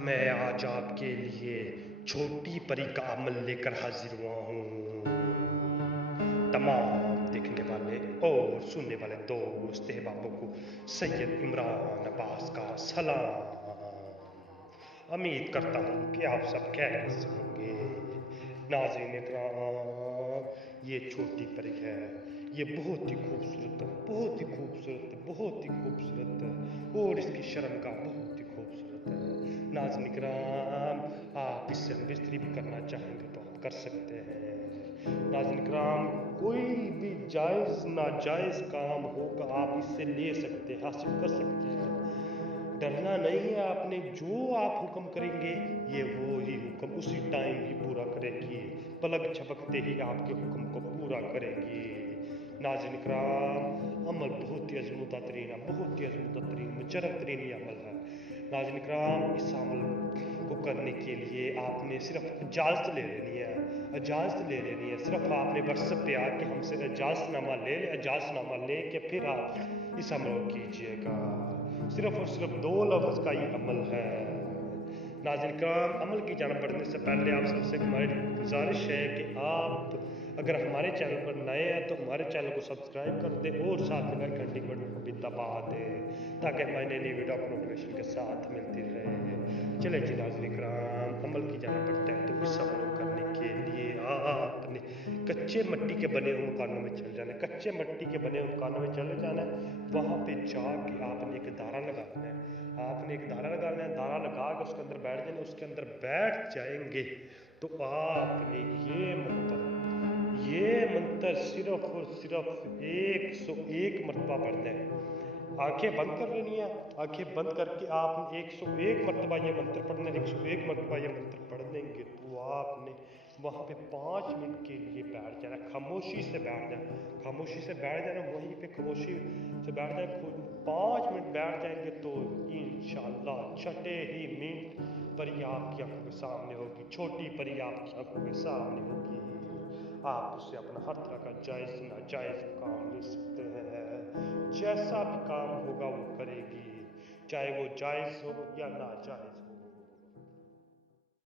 मैं आज आपके लिए छोटी परी का अमल लेकर हाजिर हुआ हूँ। तमाम देखने वाले और सुनने वाले दोस्त अहबाबों को सैयद इमरान अब्बास का सलाम। उम्मीद करता हूँ कि आप सब खैरियत से होंगे। नाज़रीन इकराम, ये छोटी परी है, ये बहुत ही खूबसूरत है, बहुत ही खूबसूरत है, बहुत ही खूबसूरत है, और इसकी शर्मगाह बहुत ही खूबसूरत है। नाज़रीन इकराम, आप इससे हम बिस्तरी भी करना चाहेंगे तो आप कर सकते हैं। नाज़रीन इकराम, कोई भी जायज़ नाजायज़ काम होगा आप इससे ले सकते हैं, हासिल कर सकते हैं। डरना नहीं है आपने, जो आप हुक्म करेंगे ये वो ही हुक्म उसी टाइम ही पूरा करेगी, पलक झपकते ही आपके हुक्म को पूरा करेगी। नाज़रीन इकराम, अमल बहुत ही अज़मूदा तरीन है, बहुत ही अज़मूदा तरीन मुजरब तरीन ये अमल है। नाज़रीन इकराम, इस अमल को करने के लिए आपने सिर्फ इजाज़त ले लेनी है, इजाज़त ले लेनी है। सिर्फ आपने व्हाट्सएप पे आके हमसे इजाज़तनामा ले लें, इजाज़तनामा ले के फिर आप इस अमल को कीजिएगा। सिर्फ और सिर्फ 2 लफ्ज़ का ये अमल है। नाज़रीन इकराम, अमल की जानब बढ़ने से पहले आप सबसे हमारी गुजारिश है कि आप अगर हमारे चैनल पर नए हैं तो हमारे चैनल को सब्सक्राइब कर दें और साथ में बेल घंटी के बटन को भी दबा दें ताकि हमारी नई नई वीडियो आपको नोटिफिकेशन के साथ मिलती रहे। चले जी नाज़रीन इकराम, अमल की जानब बढ़ते हैं। तो इस अमल को करने के लिए आपने कच्चे मिट्टी के बने हुए मकानों में चले जाना है, कच्चे मिट्टी के बने हुए मकानों में चले जाना है। वहाँ पे जाके आपने एक दायरा लगाना है, आपने एक दायरा लगाना है, दायरा लगा के उसके अंदर बैठ जाना है। उसके अंदर बैठ जाएंगे तो आपने ये मंत्र सिर्फ और सिर्फ 101 मरतबा पढ़ना है। आंखें बंद कर लेनी है, आंखें बंद करके आपने 101 मरतबा ये मंत्र पढ़ना है। 101 मरतबा ये मंत्र पढ़ लेंगे तो आपने वहाँ पे 5 मिनट के लिए बैठ जाना, खामोशी से बैठ जाना, खामोशी से बैठ जाना, वहीं पे खामोशी से बैठ जाए। 5 मिनट बैठ जाएंगे तो इंशाअल्लाह छठे ही मिनट परी आपकी आंखों के सामने होगी, छोटी परी आपकी आंखों के सामने होगी। आप उससे अपना हर तरह का जायज़ नाजायज़ काम ले सकते हैं। जैसा भी काम होगा वो करेगी, चाहे वो जायज़ हो या नाजायज़ हो।